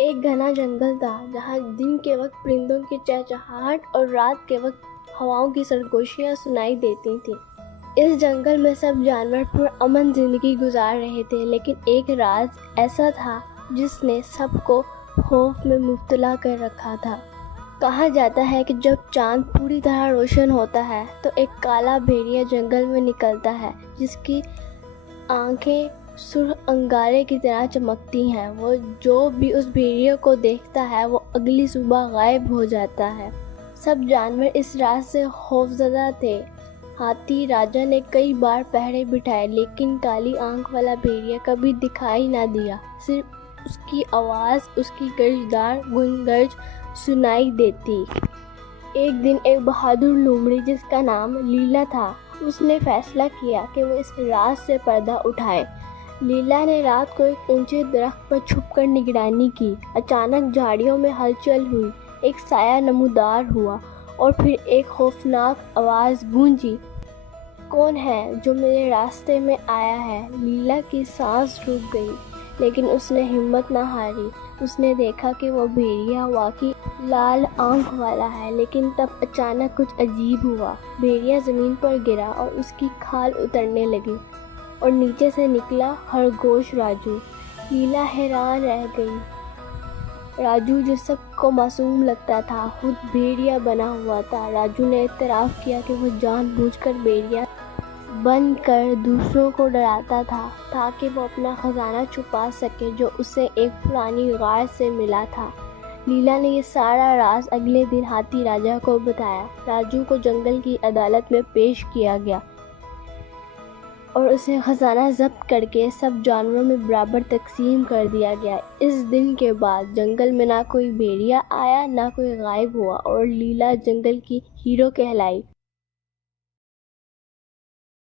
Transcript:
ایک گھنا جنگل تھا جہاں دن کے وقت پرندوں کی چہچہاہٹ اور رات کے وقت ہواؤں کی سرگوشیاں سنائی دیتی تھیں۔ اس جنگل میں سب جانور پرامن زندگی گزار رہے تھے، لیکن ایک راز ایسا تھا جس نے سب کو خوف میں مبتلا کر رکھا تھا۔ کہا جاتا ہے کہ جب چاند پوری طرح روشن ہوتا ہے تو ایک کالا بھیڑیا جنگل میں نکلتا ہے جس کی آنکھیں سرخ انگارے کی طرح چمکتی ہیں۔ وہ جو بھی اس بھیڑیے کو دیکھتا ہے وہ اگلی صبح غائب ہو جاتا ہے۔ سب جانور اس راز سے خوفزدہ تھے۔ ہاتھی راجا نے کئی بار پہرے بٹھائے لیکن کالی آنکھ والا بھیڑیا کبھی دکھائی نہ دیا، صرف اس کی آواز، اس کی گرجدار گنگرج سنائی دیتی۔ ایک دن ایک بہادر لومڑی جس کا نام لیلا تھا، اس نے فیصلہ کیا کہ وہ اس راز سے پردہ اٹھائے۔ لیلا نے رات کو ایک اونچے درخت پر چھپ کر نگرانی کی۔ اچانک جھاڑیوں میں ہلچل ہوئی، ایک سایہ نمودار ہوا اور پھر ایک خوفناک آواز گونجی، کون ہے جو میرے راستے میں آیا ہے؟ لیلا کی سانس رک گئی لیکن اس نے ہمت نہ ہاری۔ اس نے دیکھا کہ وہ بھیڑیا واقعی لال آنکھ والا ہے، لیکن تب اچانک کچھ عجیب ہوا۔ بھیڑیا زمین پر گرا اور اس کی کھال اترنے لگی اور نیچے سے نکلا خرگوش راجو۔ لیلا حیران رہ گئی۔ راجو جو سب کو معصوم لگتا تھا خود بھیڑیا بنا ہوا تھا۔ راجو نے اعتراف کیا کہ وہ جان بوجھ کر بھیڑیا بن کر دوسروں کو ڈراتا تھا تاکہ وہ اپنا خزانہ چھپا سکے جو اسے ایک پرانی غار سے ملا تھا۔ لیلا نے یہ سارا راز اگلے دن ہاتھی راجا کو بتایا۔ راجو کو جنگل کی عدالت میں پیش کیا گیا اور اسے خزانہ ضبط کر کے سب جانوروں میں برابر تقسیم کر دیا گیا۔ اس دن کے بعد جنگل میں نہ کوئی بھیڑیا آیا، نہ کوئی غائب ہوا اور لیلا جنگل کی ہیرو کہلائی۔